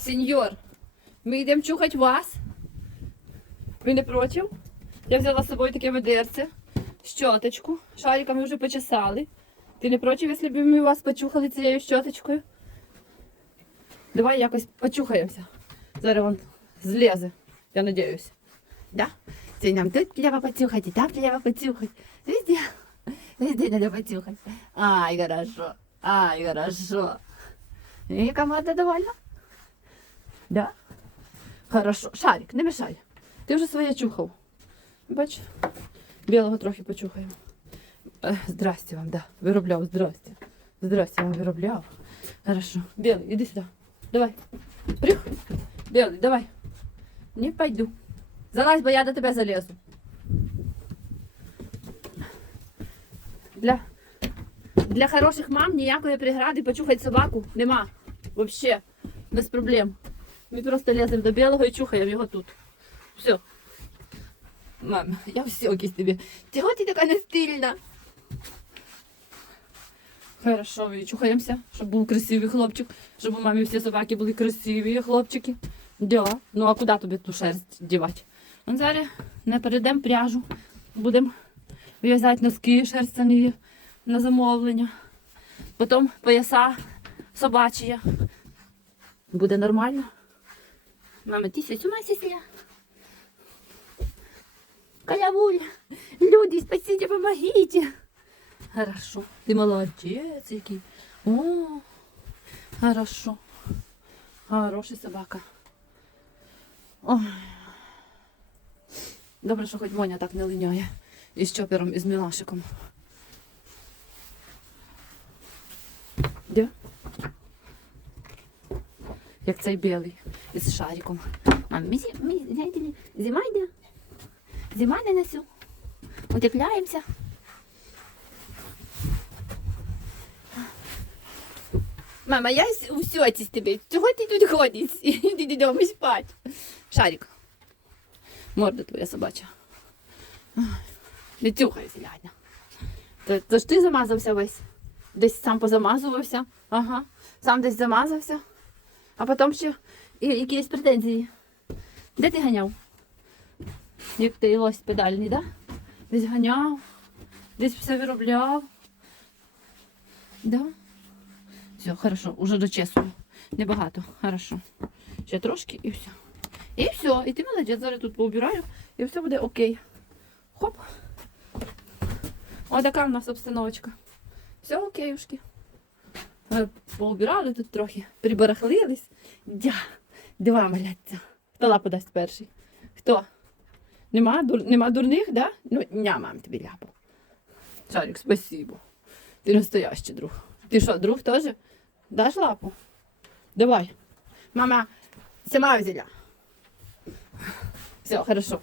Сеньор, ми йдемо чухати вас. Ви не проти? Я взяла з собою таке ведерце, щоточку. Шариками вже почесали. Ти не проти, якщо б ми вас почухали цією щоточкою? Давай якось почухаємося. Зараз він злізе, я надіюсь. Да? Це тут треба почухати, там треба почухати. Везде. Везде треба почухати. Ай, хорошо. Ай, хорошо. І команда довольна? Да? Хорошо. Шарик, не мешай. Ти вже своє чухав. Бач, білого трохи почухаємо. Е, Здрасте вам, да. Виробляв, здрасте. Здрасте вам виробляв. Хорошо. Білий, іди сюди. Давай. Прих. Білий, давай. Не пойду. Залазь, бо я до тебе залезу. Для, для хороших мам ніякої прегради почухати собаку нема. Вообще. Без проблем. Ми просто леземо до білого і чухаємо його тут. Все. Мам, я все якийсь тобі. Чого ти така не стильна? Хорошо, ми чухаємося, щоб був красивий хлопчик, щоб у мамі всі собаки були красиві хлопчики. Діла. Ну а куди тобі ту шерсть дівати? Ну, зараз не перейдемо пряжу, будемо в'язати носки шерстяні на замовлення. Потім пояса собачі. Буде нормально. Мама, ти з сісля? Калявуля, люди, спасите, помогите. Хорошо. Ты молодец, який. О, хорошо. Хороший собака. Ой. Добре, що хоч Моня так не линяє. Із чопером, із Мілашиком. Де? Як цей білий із шариком. Ми, зі- знаєте, зима йде. Зима не несу. Утепляємося. Мама, я усьоці з тебе. Чого ти тут ходиш? Іди додому спать. Шарик. Морда твоя собача. Не тюхайся, Ляня. То, то ж ти замазався весь. Десь сам позамазувався. Ага. Сам десь замазався. А потім ще якісь претензії. Де ти ганяв? Як ти лось педальний, да? Десь ганяв, десь все виробляв. Да? Все, хорошо, уже дочесую. Небагато, хорошо. Ще трошки і все. І все. І ти молодець, зараз тут поубираю, і все буде окей. Хоп. Ось така в нас обстановочка. Все окейушки. Поубирали тут трохи, прибарахлились. Дя. Два маляться. Хто лапу дасть перший? Хто? Нема, дур... Нема дурних, да? Ну, ня, мам, тобі ляпу. Шарик, спасибо. Ти настоящий друг. Ти що, друг теж? Даш лапу? Давай. Мама сама взяла. Все, хорошо.